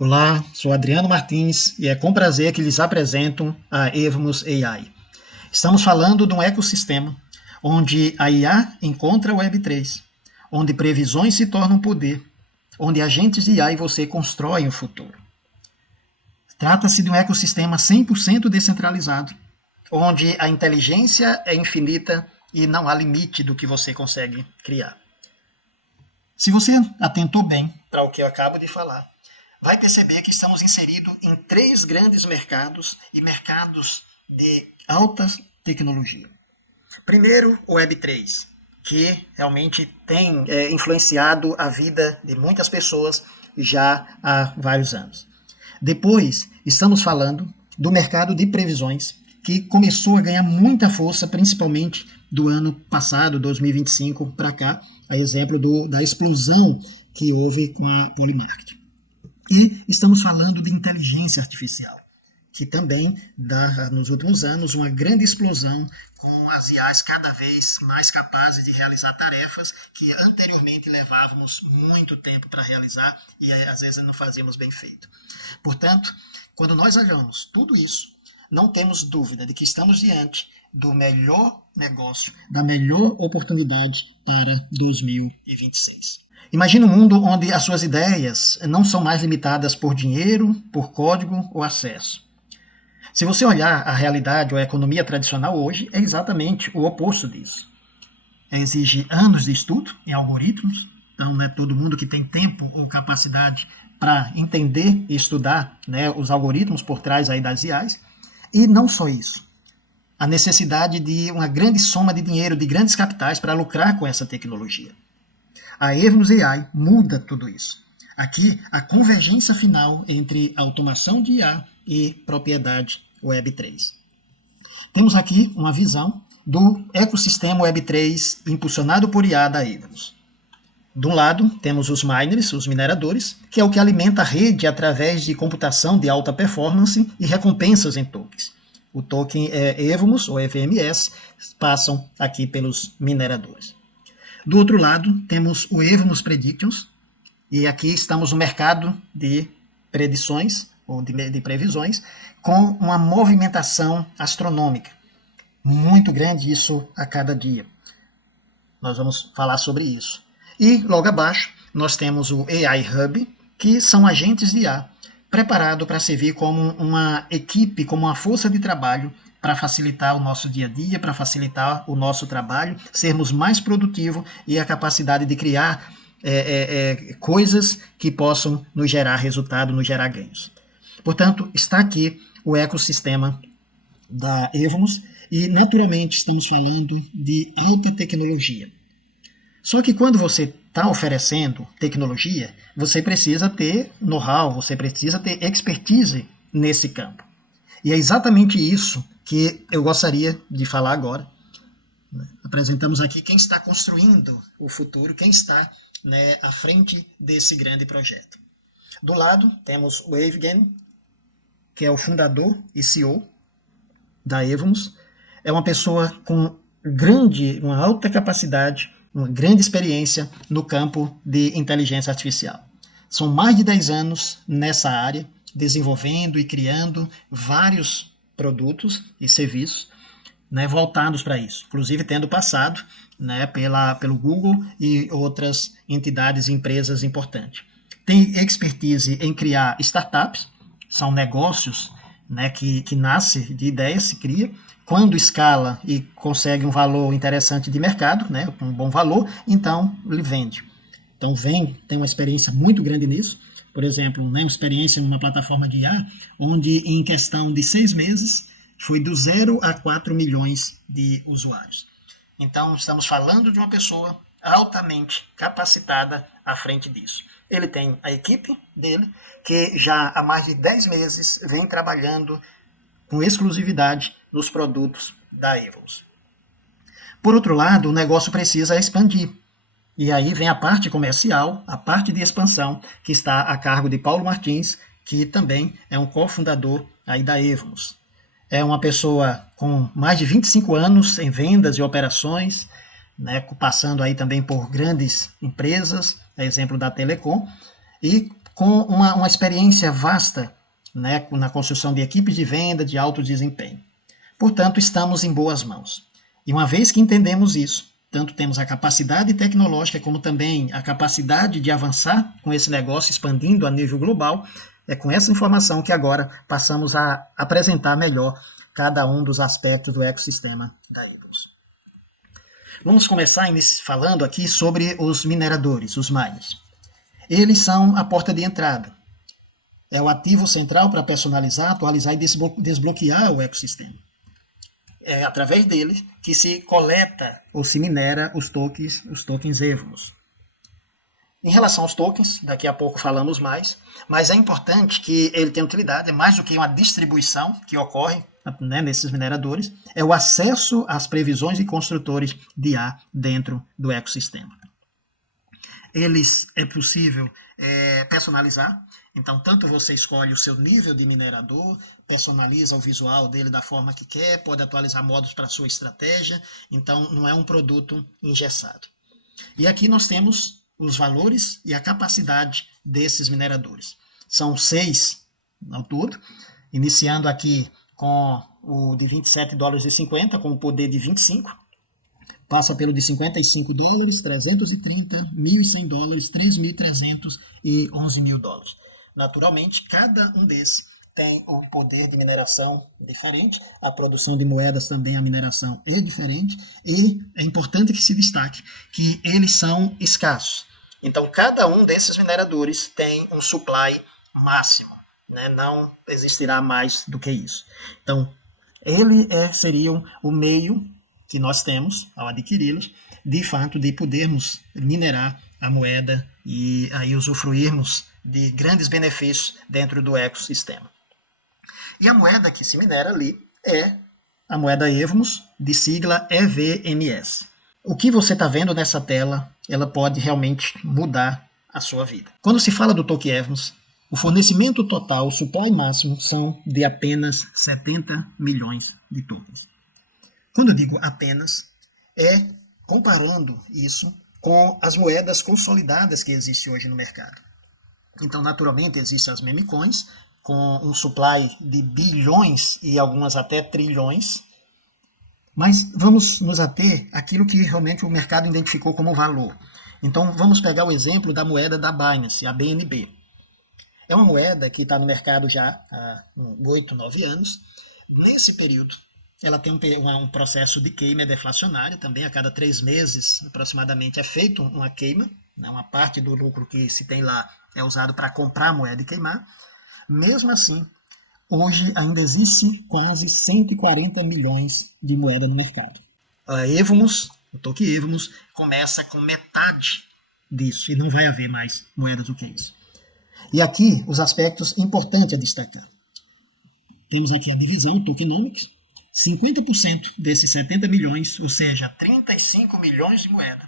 Olá, sou Adriano Martins e é com prazer que lhes apresento a Evmos AI. Estamos falando de um ecossistema onde a IA encontra o Web3, onde previsões se tornam poder, onde agentes de IA e você constroem o futuro. Trata-se de um ecossistema 100% descentralizado, onde a inteligência é infinita e não há limite do que você consegue criar. Se você atentou bem para o que eu acabo de falar, vai perceber que estamos inseridos em três grandes mercados e mercados de alta tecnologia. Primeiro, o Web3, que realmente tem influenciado a vida de muitas pessoas já há vários anos. Depois, estamos falando do mercado de previsões, que começou a ganhar muita força, principalmente do ano passado, 2025, para cá, a exemplo da explosão que houve com a Polymarket. E estamos falando de inteligência artificial, que também dá, nos últimos anos, uma grande explosão com as IAs cada vez mais capazes de realizar tarefas que anteriormente levávamos muito tempo para realizar e às vezes não fazíamos bem feito. Portanto, quando nós olhamos tudo isso, não temos dúvida de que estamos diante do melhor negócio, da melhor oportunidade para 2026. Imagine um mundo onde as suas ideias não são mais limitadas por dinheiro, por código ou acesso. Se você olhar a realidade ou a economia tradicional hoje, é exatamente o oposto disso. Exige anos de estudo em algoritmos, então não é todo mundo que tem tempo ou capacidade para entender e estudar, os algoritmos por trás aí das IAs. E não só isso. A necessidade de uma grande soma de dinheiro, de grandes capitais para lucrar com essa tecnologia. A Evmos AI muda tudo isso. Aqui, a convergência final entre automação de IA e propriedade Web3. Temos aqui uma visão do ecossistema Web3 impulsionado por IA da Evmos. De um lado, temos os miners, os mineradores, que é o que alimenta a rede através de computação de alta performance e recompensas em tokens. O token Evmos, ou EVMS, passam aqui pelos mineradores. Do outro lado, temos o Evmos Predictions, e aqui estamos no mercado de predições, ou de previsões, com uma movimentação astronômica. Muito grande isso a cada dia. Nós vamos falar sobre isso. E logo abaixo, nós temos o AI Hub, que são agentes de IA, preparado para servir como uma equipe, como uma força de trabalho para facilitar o nosso dia a dia, para facilitar o nosso trabalho, sermos mais produtivos e a capacidade de criar coisas que possam nos gerar resultado, nos gerar ganhos. Portanto, está aqui o ecossistema da Evmos e, naturalmente, estamos falando de alta tecnologia. Só que quando você está oferecendo tecnologia, você precisa ter know-how, você precisa ter expertise nesse campo. E é exatamente isso que eu gostaria de falar agora. Apresentamos aqui quem está construindo o futuro, quem está à frente desse grande projeto. Do lado, temos o Evgen, que é o fundador e CEO da Evmos. É uma pessoa com uma alta capacidade, uma grande experiência no campo de inteligência artificial. São mais de 10 anos nessa área, desenvolvendo e criando vários produtos e serviços voltados para isso, inclusive tendo passado pelo Google e outras entidades e empresas importantes. Tem expertise em criar startups, são negócios que nascem de ideias, se cria, quando escala e consegue um valor interessante de mercado, um bom valor, então ele vende. Então tem uma experiência muito grande nisso. Por exemplo, uma experiência em uma plataforma de IA, onde em questão de 6 meses, foi do 0 a 4 milhões de usuários. Então, estamos falando de uma pessoa altamente capacitada à frente disso. Ele tem a equipe dele, que já há mais de 10 meses vem trabalhando com exclusividade nos produtos da Evmos. Por outro lado, o negócio precisa expandir. E aí vem a parte comercial, a parte de expansão, que está a cargo de Paulo Martins, que também é um cofundador aí da Evmos. É uma pessoa com mais de 25 anos em vendas e operações, passando aí também por grandes empresas, exemplo da Telecom, e com uma experiência vasta, né, na construção de equipes de venda de alto desempenho. Portanto, estamos em boas mãos. E uma vez que entendemos isso, tanto temos a capacidade tecnológica como também a capacidade de avançar com esse negócio, expandindo a nível global, é com essa informação que agora passamos a apresentar melhor cada um dos aspectos do ecossistema da Evos. Vamos começar falando aqui sobre os mineradores, os miners. Eles são a porta de entrada. É o ativo central para personalizar, atualizar e desbloquear o ecossistema. É através deles que se coleta ou se minera os tokens Evos. Em relação aos tokens, daqui a pouco falamos mais, mas é importante que ele tenha utilidade, é mais do que uma distribuição que ocorre, né, nesses mineradores, é o acesso às previsões de construtores de IA dentro do ecossistema. Eles é possível personalizar, então tanto você escolhe o seu nível de minerador, personaliza o visual dele da forma que quer, pode atualizar modos para a sua estratégia, então não é um produto engessado. E aqui nós temos os valores e a capacidade desses mineradores. São 6 ao todo, iniciando aqui com o de $27,50, com o poder de 25, passa pelo de $55, 330, $1.100, 3.300 e $11.000. Naturalmente, cada um desses tem um poder de mineração diferente, a produção de moedas também, a mineração é diferente, e é importante que se destaque que eles são escassos. Então, cada um desses mineradores tem um supply máximo, né? Não existirá mais do que isso. Então, ele seria o meio que nós temos, ao adquiri-los, de fato, de podermos minerar a moeda e aí usufruirmos de grandes benefícios dentro do ecossistema. E a moeda que se minera ali é a moeda Evmos, de sigla EVMS. O que você está vendo nessa tela, ela pode realmente mudar a sua vida. Quando se fala do token Evmos, o fornecimento total, o supply máximo, são de apenas 70 milhões de tokens. Quando eu digo apenas, é comparando isso com as moedas consolidadas que existem hoje no mercado. Então, naturalmente, existem as meme coins, com um supply de bilhões e algumas até trilhões, mas vamos nos ater àquilo que realmente o mercado identificou como valor. Então, vamos pegar o exemplo da moeda da Binance, a BNB. É uma moeda que está no mercado já há 8, 9 anos. Nesse período, ela tem um processo de queima deflacionária, também a cada 3 meses, aproximadamente, é feito uma queima, né? Uma parte do lucro que se tem lá é usado para comprar a moeda e queimar. Mesmo assim, hoje ainda existe quase 140 milhões de moeda no mercado. A Evmos, o token Evmos, começa com metade disso, e não vai haver mais moedas do que isso. E aqui, os aspectos importantes a destacar. Temos aqui a divisão, tokenomics, 50% desses 70 milhões, ou seja, 35 milhões de moeda,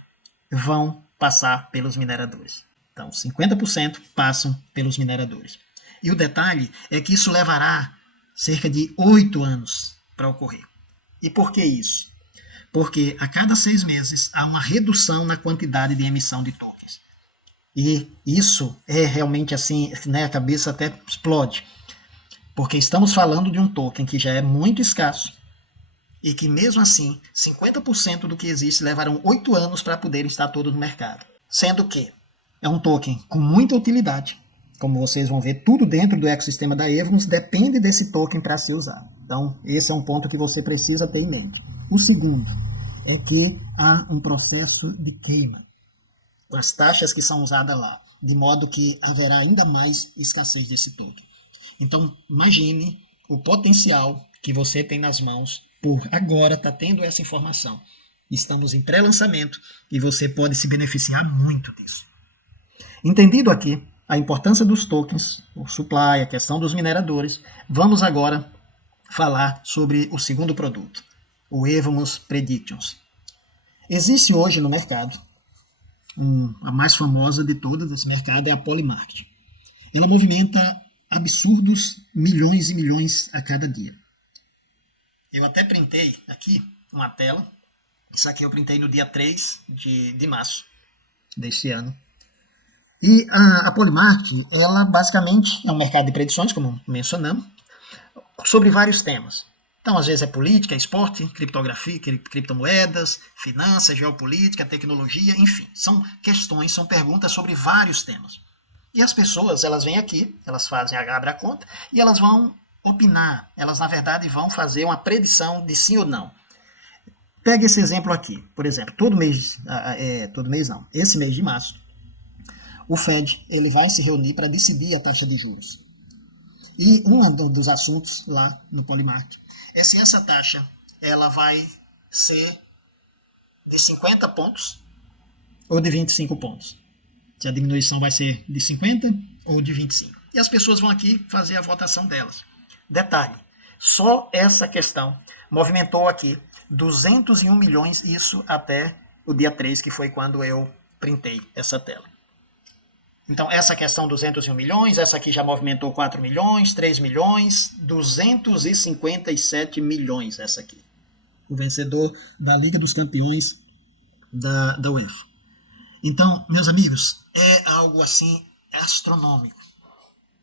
vão passar pelos mineradores. Então, 50% passam pelos mineradores. E o detalhe é que isso levará cerca de 8 anos para ocorrer. E por que isso? Porque a cada 6 meses há uma redução na quantidade de emissão de tokens. E isso é realmente assim, né, a cabeça até explode. Porque estamos falando de um token que já é muito escasso e que mesmo assim, 50% do que existe levarão 8 anos para poder estar todo no mercado. Sendo que é um token com muita utilidade. Como vocês vão ver, tudo dentro do ecossistema da Evmos depende desse token para ser usado. Então, esse é um ponto que você precisa ter em mente. O segundo é que há um processo de queima. As taxas que são usadas lá, de modo que haverá ainda mais escassez desse token. Então, imagine o potencial que você tem nas mãos por agora estar tendo essa informação. Estamos em pré-lançamento e você pode se beneficiar muito disso. Entendido aqui a importância dos tokens, o supply, a questão dos mineradores, vamos agora falar sobre o segundo produto, o Evmos Predictions. Existe hoje no mercado, a mais famosa de todas desse mercado é a Polymarket. Ela movimenta absurdos milhões e milhões a cada dia. Eu até printei aqui uma tela, isso aqui eu printei no dia 3 de março deste ano. E a Polymarket, ela basicamente é um mercado de predições, como mencionamos, sobre vários temas. Então, às vezes é política, esporte, criptografia, criptomoedas, finanças, geopolítica, tecnologia, enfim. São questões, são perguntas sobre vários temas. E as pessoas, elas vêm aqui, elas abrem a conta e elas vão opinar. Elas, na verdade, vão fazer uma predição de sim ou não. Pega esse exemplo aqui. Por exemplo, esse mês de março, o Fed ele vai se reunir para decidir a taxa de juros. E um dos assuntos lá no Polymarket é se essa taxa ela vai ser de 50 pontos ou de 25 pontos. Se a diminuição vai ser de 50 ou de 25. E as pessoas vão aqui fazer a votação delas. Detalhe, só essa questão movimentou aqui 201 milhões, isso até o dia 3, que foi quando eu printei essa tela. Então, essa questão 201 milhões, essa aqui já movimentou 4 milhões, 3 milhões, 257 milhões essa aqui. O vencedor da Liga dos Campeões da UEFA. Então, meus amigos, é algo assim astronômico.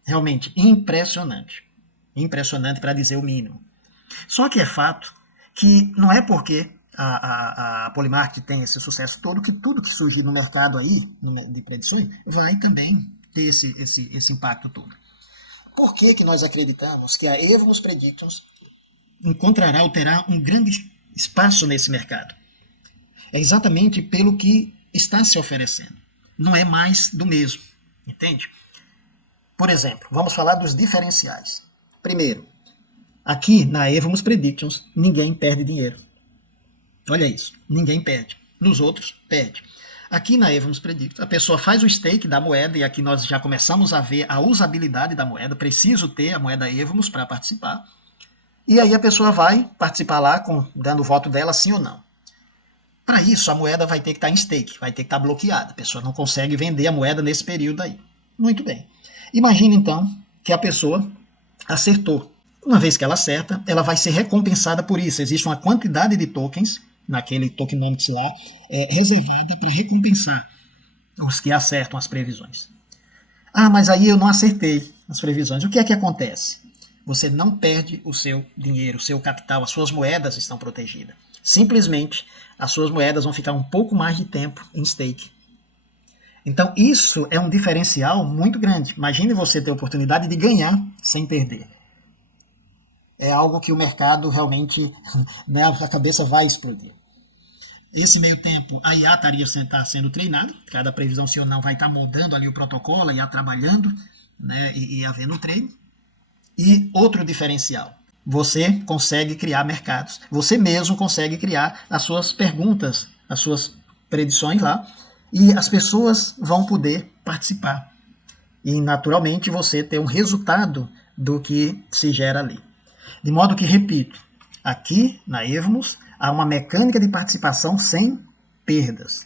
Realmente impressionante. Impressionante para dizer o mínimo. Só que é fato que não é porque a Polymarket tem esse sucesso todo que tudo que surgir no mercado aí, de predições, vai também ter esse impacto todo. Por que nós acreditamos que a Evmos Predictions encontrará ou terá um grande espaço nesse mercado? É exatamente pelo que está se oferecendo. Não é mais do mesmo, entende? Por exemplo, vamos falar dos diferenciais. Primeiro, aqui na Evmos Predictions, ninguém perde dinheiro. Olha isso, ninguém perde. Nos outros, perde. Aqui na Evmos Predictions, a pessoa faz o stake da moeda, e aqui nós já começamos a ver a usabilidade da moeda, preciso ter a moeda Evmos para participar. E aí a pessoa vai participar lá, dando o voto dela sim ou não. Para isso, a moeda vai ter que estar em stake, vai ter que estar bloqueada. A pessoa não consegue vender a moeda nesse período aí. Muito bem. Imagina então que a pessoa acertou. Uma vez que ela acerta, ela vai ser recompensada por isso. Existe uma quantidade de tokens, naquele tokenomics lá, reservada para recompensar os que acertam as previsões. Ah, mas aí eu não acertei as previsões. O que é que acontece? Você não perde o seu dinheiro, o seu capital, as suas moedas estão protegidas. Simplesmente, as suas moedas vão ficar um pouco mais de tempo em stake. Então, isso é um diferencial muito grande. Imagine você ter a oportunidade de ganhar sem perder. É algo que o mercado realmente, né, a cabeça vai explodir. Esse meio tempo, a IA está sendo treinada, cada previsão se ou não vai estar moldando ali o protocolo, a IA trabalhando, né, e havendo treino. E outro diferencial, você consegue criar mercados, você mesmo consegue criar as suas perguntas, as suas predições lá, e as pessoas vão poder participar. E, naturalmente, você ter um resultado do que se gera ali. De modo que, repito, aqui na Evmos há uma mecânica de participação sem perdas.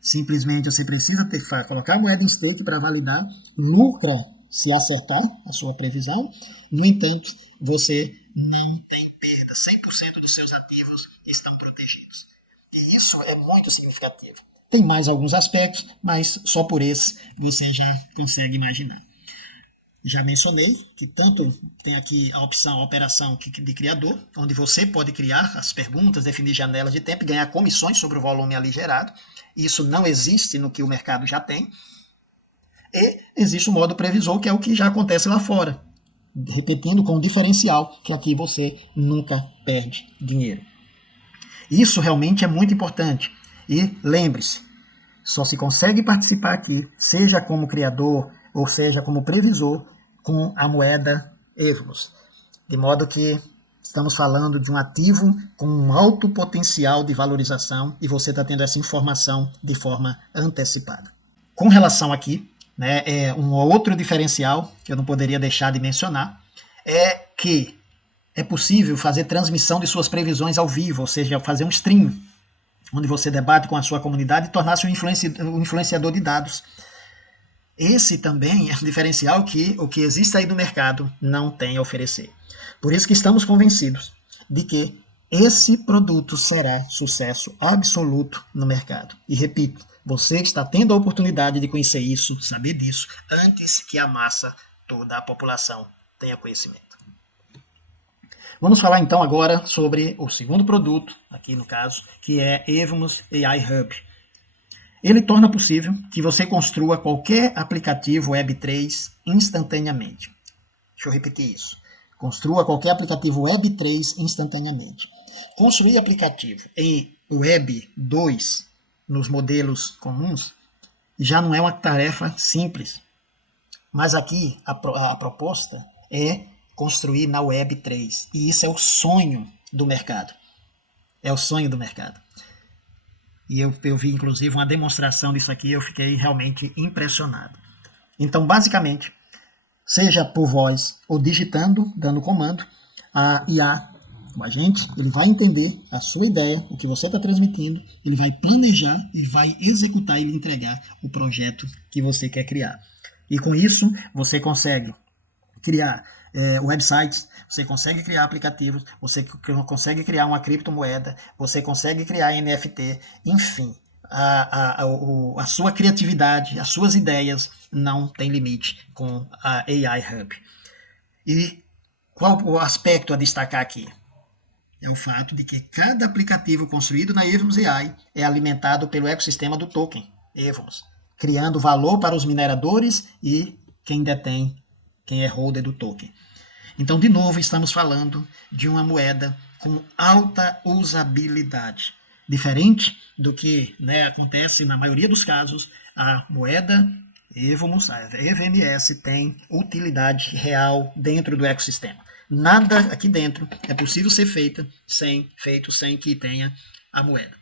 Simplesmente você precisa colocar a moeda em stake para validar, lucra se acertar a sua previsão. No entanto, você não tem perda. 100% dos seus ativos estão protegidos. E isso é muito significativo. Tem mais alguns aspectos, mas só por esse você já consegue imaginar. Já mencionei que tanto tem aqui a opção, a operação de criador, onde você pode criar as perguntas, definir janelas de tempo e ganhar comissões sobre o volume ali gerado. Isso não existe no que o mercado já tem. E existe o modo previsor, que é o que já acontece lá fora. Repetindo com o diferencial, que aqui você nunca perde dinheiro. Isso realmente é muito importante. E lembre-se, só se consegue participar aqui, seja como criador ou seja como previsor, com a moeda Evmos. De modo que estamos falando de um ativo com um alto potencial de valorização e você está tendo essa informação de forma antecipada. Com relação aqui, né, um outro diferencial que eu não poderia deixar de mencionar é que é possível fazer transmissão de suas previsões ao vivo, ou seja, fazer um stream, onde você debate com a sua comunidade e tornar-se um influenciador de dados. Esse também é um diferencial que o que existe aí no mercado não tem a oferecer. Por isso que estamos convencidos de que esse produto será sucesso absoluto no mercado. E repito, você está tendo a oportunidade de conhecer isso, saber disso, antes que a massa toda a população tenha conhecimento. Vamos falar então agora sobre o segundo produto, aqui no caso, que é Evmos AI Hub. Ele torna possível que você construa qualquer aplicativo Web3 instantaneamente. Deixa eu repetir isso. Construa qualquer aplicativo Web3 instantaneamente. Construir aplicativo em Web 2, nos modelos comuns, já não é uma tarefa simples. Mas aqui a proposta é construir na Web 3. E isso é o sonho do mercado. É o sonho do mercado. E eu vi, inclusive, uma demonstração disso aqui e eu fiquei realmente impressionado. Então, basicamente, seja por voz ou digitando, dando comando, a IA, o agente, ele vai entender a sua ideia, o que você está transmitindo, ele vai planejar e vai executar e lhe entregar o projeto que você quer criar. E com isso, você consegue criar websites, você consegue criar aplicativos, você consegue criar uma criptomoeda, você consegue criar NFT, enfim, a sua criatividade, as suas ideias não tem limite com a AI Hub. E qual o aspecto a destacar aqui? É o fato de que cada aplicativo construído na Evmos AI é alimentado pelo ecossistema do token Evmos, criando valor para os mineradores e quem detém, quem é holder do token. Então, de novo, estamos falando de uma moeda com alta usabilidade. Diferente do que acontece na maioria dos casos, a moeda Evmos, a EVMS, tem utilidade real dentro do ecossistema. Nada aqui dentro é possível ser feito sem que tenha a moeda.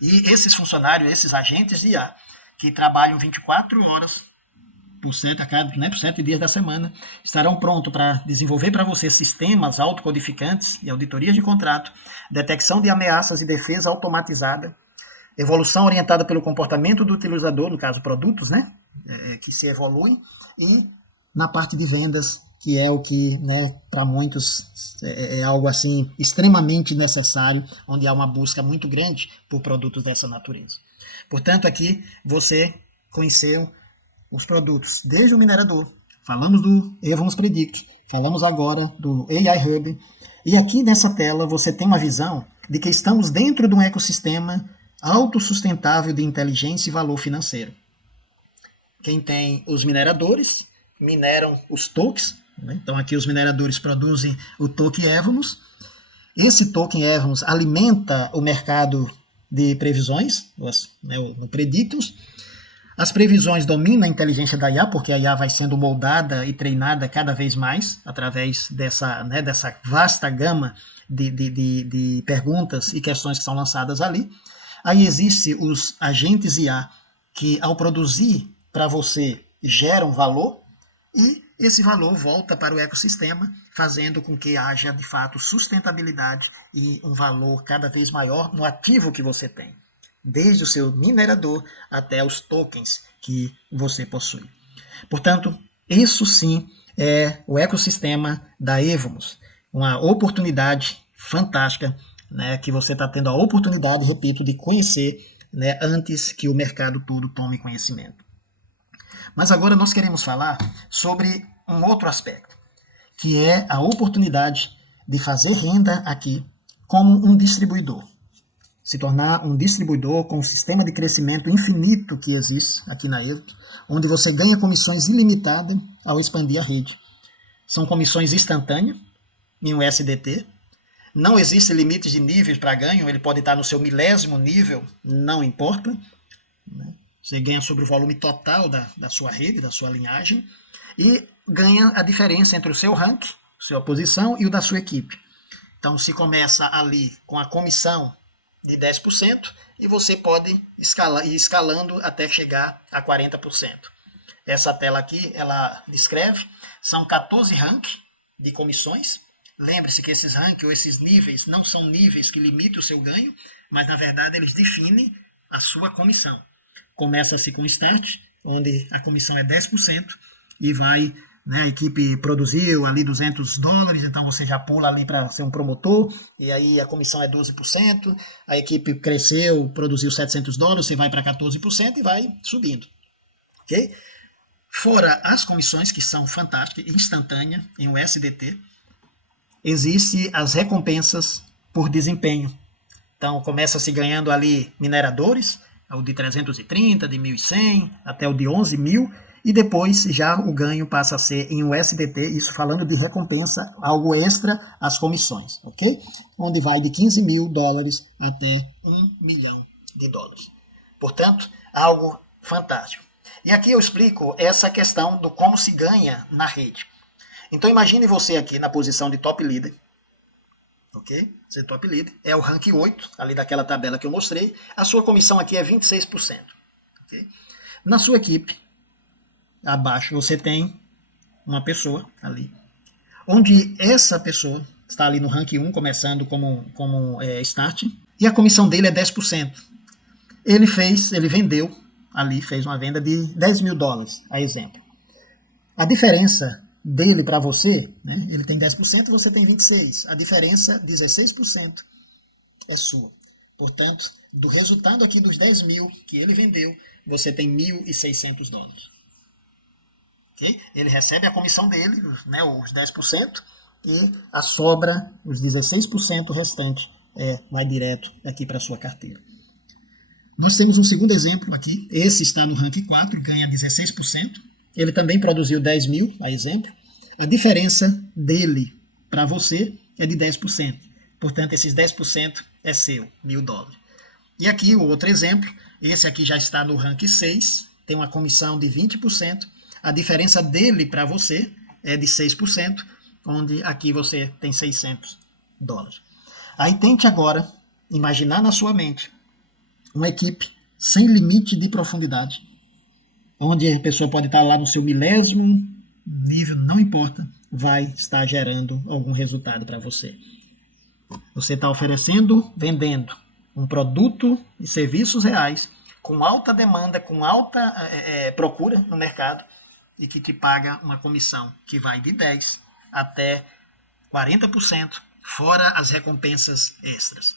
E esses funcionários, esses agentes de IA, que trabalham 24 horas por 7 dias da semana, estarão prontos para desenvolver para você sistemas autocodificantes e auditorias de contrato, detecção de ameaças e defesa automatizada, evolução orientada pelo comportamento do utilizador, no caso produtos, que se evoluem, e na parte de vendas, que é o que, para muitos é algo assim extremamente necessário, onde há uma busca muito grande por produtos dessa natureza. Portanto, aqui você conheceu os produtos, desde o minerador, falamos do Evmos Predict, falamos agora do AI Hub, e aqui nessa tela você tem uma visão de que estamos dentro de um ecossistema autossustentável de inteligência e valor financeiro. Quem tem os mineradores, mineram os tokens, então aqui os mineradores produzem o token Evmos, esse token Evmos alimenta o mercado de previsões, no Predictus. As previsões dominam a inteligência da IA, porque a IA vai sendo moldada e treinada cada vez mais através dessa vasta gama de perguntas e questões que são lançadas ali. Aí existem os agentes IA que, ao produzir para você, geram valor e esse valor volta para o ecossistema, fazendo com que haja, de fato, sustentabilidade e um valor cada vez maior no ativo que você tem, desde o seu minerador até os tokens que você possui. Portanto, isso sim é o ecossistema da Evmos, uma oportunidade fantástica, que você está tendo a oportunidade, repito, de conhecer antes que o mercado todo tome conhecimento. Mas agora nós queremos falar sobre um outro aspecto, que é a oportunidade de fazer renda aqui como um distribuidor. Se tornar um distribuidor com um sistema de crescimento infinito que existe aqui na Evmos, onde você ganha comissões ilimitadas ao expandir a rede. São comissões instantâneas, em um SDT. Não existe limite de níveis para ganho, ele pode estar no seu milésimo nível, não importa. Você ganha sobre o volume total da sua rede, da sua linhagem, e ganha a diferença entre o seu rank, sua posição e o da sua equipe. Então, se começa ali com a comissão de 10%, e você pode ir escalando até chegar a 40%. Essa tela aqui, ela descreve, são 14 ranks de comissões. Lembre-se que esses ranks ou esses níveis não são níveis que limitem o seu ganho, mas na verdade eles definem a sua comissão. Começa-se com Start, onde a comissão é 10%, e vai né, a equipe produziu ali $200, então você já pula ali para ser um promotor, e aí a comissão é 12%, a equipe cresceu, produziu $700, você vai para 14% e vai subindo, ok? Fora as comissões, que são fantásticas, instantâneas, em USDT, existem as recompensas por desempenho. Então, começa-se ganhando ali mineradores, o de 330, de 1.100, até o de 11.000, e depois já o ganho passa a ser em USDT, isso falando de recompensa, algo extra às comissões, ok? Onde vai de $15.000 até $1 milhão. Portanto, algo fantástico. E aqui eu explico essa questão do como se ganha na rede. Então imagine você aqui na posição de top leader, ok? Você top leader, é o rank 8, ali daquela tabela que eu mostrei, a sua comissão aqui é 26%. Okay? Na sua equipe, abaixo você tem uma pessoa ali, onde essa pessoa está ali no rank 1, começando como start, e a comissão dele é 10%. Ele vendeu ali, fez uma venda de $10.000, a exemplo. A diferença dele para você, né, ele tem 10%, você tem 26%. A diferença, 16%, é sua. Portanto, do resultado aqui dos 10.000 que ele vendeu, você tem $1.600. Okay? Ele recebe a comissão dele, né, os 10%, e a sobra, os 16% restante, vai direto aqui para a sua carteira. Nós temos um segundo exemplo aqui. Esse está no rank 4, ganha 16%. Ele também produziu 10.000, a exemplo. A diferença dele para você é de 10%. Portanto, esses 10% é seu, $1.000. E aqui o outro exemplo. Esse aqui já está no rank 6, tem uma comissão de 20%. A diferença dele para você é de 6%, onde aqui você tem $600. Aí tente agora imaginar na sua mente uma equipe sem limite de profundidade, onde a pessoa pode estar lá no seu milésimo nível, não importa, vai estar gerando algum resultado para você. Você está oferecendo, vendendo um produto e serviços reais, com alta demanda, com alta procura no mercado, e que te paga uma comissão que vai de 10% até 40%, fora as recompensas extras.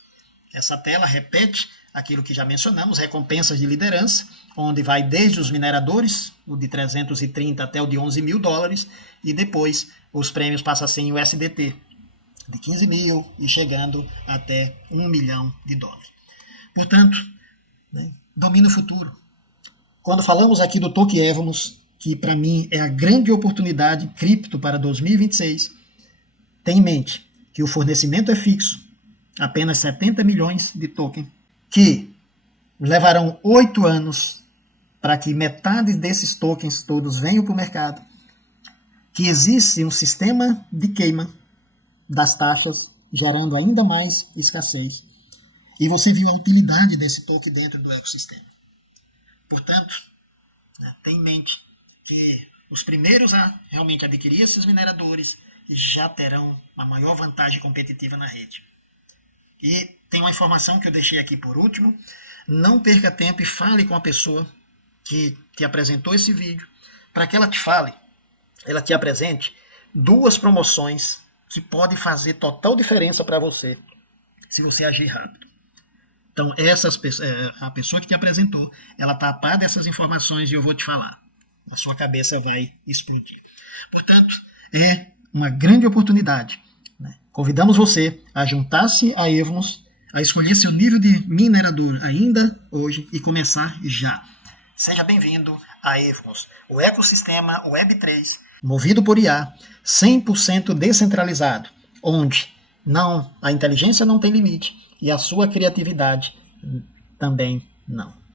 Essa tela repete aquilo que já mencionamos, recompensas de liderança, onde vai desde os mineradores, o de 330 até o de $11.000, e depois os prêmios passam a ser em USDT, de 15.000 e chegando até $1 milhão. Portanto, né, domina o futuro. Quando falamos aqui do Token Evmos, que para mim é a grande oportunidade cripto para 2026, tenha em mente que o fornecimento é fixo, apenas 70 milhões de tokens, que levarão 8 anos para que metade desses tokens todos venham para o mercado, que existe um sistema de queima das taxas, gerando ainda mais escassez. E você viu a utilidade desse token dentro do ecossistema. Portanto, tenha em mente que os primeiros a realmente adquirir esses mineradores já terão uma maior vantagem competitiva na rede. E tem uma informação que eu deixei aqui por último. Não perca tempo e fale com a pessoa que te apresentou esse vídeo, para que ela te fale, ela te apresente 2 promoções que podem fazer total diferença para você, se você agir rápido. Então, a pessoa que te apresentou, ela está a par dessas informações e eu vou te falar. A sua cabeça vai explodir. Portanto, é uma grande oportunidade. Convidamos você a juntar-se a Evmos, a escolher seu nível de minerador ainda hoje e começar já. Seja bem-vindo a Evmos, o ecossistema Web3, movido por IA, 100% descentralizado, onde a inteligência não tem limite e a sua criatividade também não.